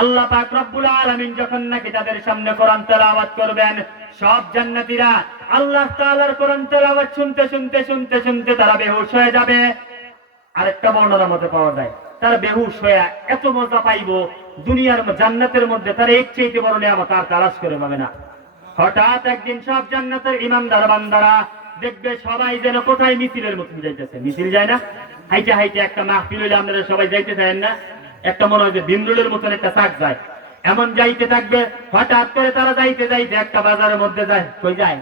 আল্লাহ পাক রব্বুল আলামিন যখন নাকি তাদের সামনে কোরআন তেলাওয়াত করবেন, সব জান্নাতীরা আল্লাহ তাআলার কোরআন তেলাওয়াত শুনতে শুনতে শুনতে শুনতে তারা বেহুশ হয়ে যাবে। আরেকটা বর্ণনার মধ্যে পাওয়া যায় তারা বেহুশ হয়ে এত মজা পাইবো, দুনিয়ার জান্নাতের মধ্যে তারা এর চাইতে বড় নিয়ামত আর তালাশ করে পাবে না। হঠাৎ একদিন সব জান্নাতের ইমানদার বান্দারা দেখবে সবাই যেন কোথায় মিছিলের মতন যাইতেছে। মিছিল যায় না, হাইটে হাইটে একটা মাহফিল হইলে আপনারা সবাই যাইতে চান না, একটা মনে হয় যে বিমরুলের মতন একটা চাক যায়, এমন যাইতে থাকবে। হঠাৎ করে তারা যাইতে যাইতে একটা বাজারের মধ্যে যায়। কই যায়?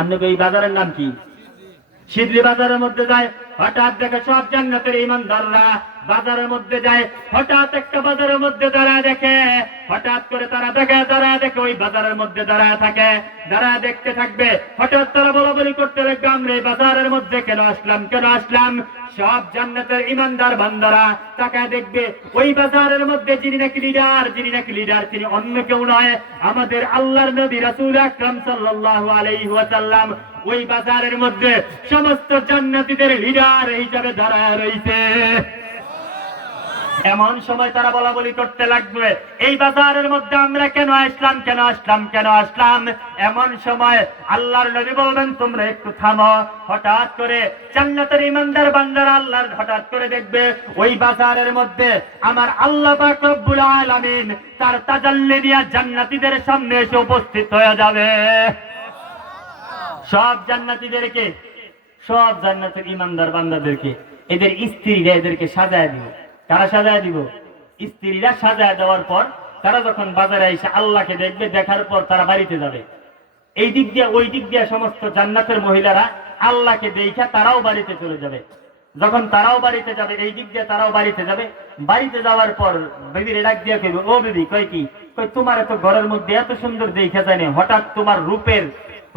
আপনাকে এই বাজারের নাম কি? সিদ্রি বাজারের মধ্যে যায়। হঠাৎ দেখে সব জান্নাতের ইমানদাররা বাজারের মধ্যে যায়। হঠাৎ একটা বাজারের মধ্যে দাঁড়ায় দেখে, হঠাৎ করে তারা দাঁড়ায় দেখে ওই বাজারের মধ্যে দাঁড়ায় থাকে, দাঁড়ায় দেখতে থাকবে। হঠাৎ তারা বলাবলি করতে লাগবে, আমরা এই বাজারের মধ্যে কেন আসলাম, কেন আসলাম? সব জান্নাতের ইমানদার বান্দারা তাকায় দেখবে ওই বাজারের মধ্যে যিনি নাকি লিডার তিনি অন্য কেউ নয়, আমাদের আল্লাহর নবী রাসূল আকরাম সাল্লাল্লাহু আলাইহি ওয়াসাল্লাম ওই বাজারের মধ্যে সমস্ত জান্নাতীদের লিডার হিসেবে দাঁড়ায় রয়েছে। এমন সময় তারা বলাবলি করতে লাগবে, এই বাজারের মধ্যে আমরা কেন আসলাম, কেন আসলাম, কেন আসলাম? এমন সময় আল্লাহর নবী বলবেন, তোমরা একটু থামো। হঠাৎ করে জান্নাতের ইমানদার বান্দারা আল্লাহর হঠাৎ করে দেখবে ওই বাজারের মধ্যে আমার আল্লাহ পাক রব্বুল আলামিন তার তাজাল্লি নিয়ে জান্নাতীদের সামনে এসে উপস্থিত হয়ে যাবে। সব জান্নাতীদেরকে, সব জান্নাতের ইমানদার বান্দাদেরকে এদের স্ত্রীরা এদেরকে সাজায় দিবে। কারা সাজায় দিব? স্ত্রীরা সাজায় দেওয়ার পর তারা যখন বাজারে এসে আল্লাহকে দেখবে, দেখার পর তারা বাড়িতে যাবে। এই দিক দিয়ে ওই দিক দিয়ে সমস্ত জান্নাতের মহিলারা আল্লাহকে দেখে তারাও বাড়িতে চলে যাবে। যখন তারাও বাড়িতে যাবে, এই দিক দিয়ে তারাও বাড়িতে যাবে। বাড়িতে যাওয়ার পর বেবির ডাক দিয়ে কইবে, ও বেবি, কই কি? কই তোমার এত ঘরের মধ্যে এত সুন্দর দেখে জানি, হঠাৎ তোমার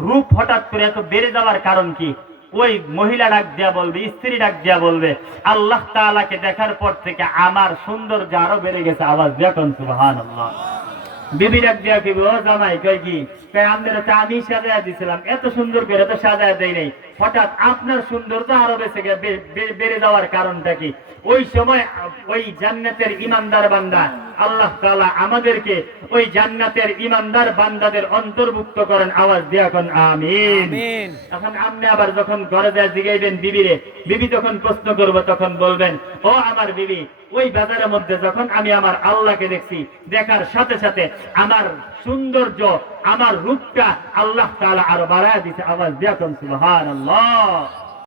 রূপ হঠাৎ করে এত বেড়ে যাওয়ার কারণ কি? ওই মহিলা ডাক দিয়া বলবে, স্ত্রী ডাক দিয়া বলবে, আল্লাহ তাআলাকে দেখার পর থেকে আমার সৌন্দর্য আরো বেড়ে গেছে। আওয়াজ দিয়া কোন সুবহানাল্লাহ। বিবি ডাক দিয়া কি, ও জামাই, কই কি? কই আপনারা তো আমি সাজায় দিছিলাম, এত সুন্দর করে তো সাজায় দেই নাই, হঠাৎ আপনার সৌন্দর্য আরো বেড়ে যাওয়ার কারণটা কি? ওই সময় ওই জান্নাতের ইমানদার বান্দা আল্লাহ তাআলা আমাদেরকে ওই জান্নাতের ইমানদার বান্দাদের অন্তর্ভুক্ত করেন। আওয়াজ দিয়া কোন আমিন। এখন আপনি আবার যখন ঘরে যায় জিগাইবেন বিবিরে, বিবি যখন প্রশ্ন করবে তখন বলবেন, ও আমার বিবি, ওই বাজারের মধ্যে যখন আমি আমার আল্লাহকে দেখছি, দেখার সাথে সাথে আমার সৌন্দর্য, আমার রূপটা আল্লাহ তাআলা আরো বাড়ায় দিছে। আওয়াজ দিয়া কোন সুবহানাল্লাহ।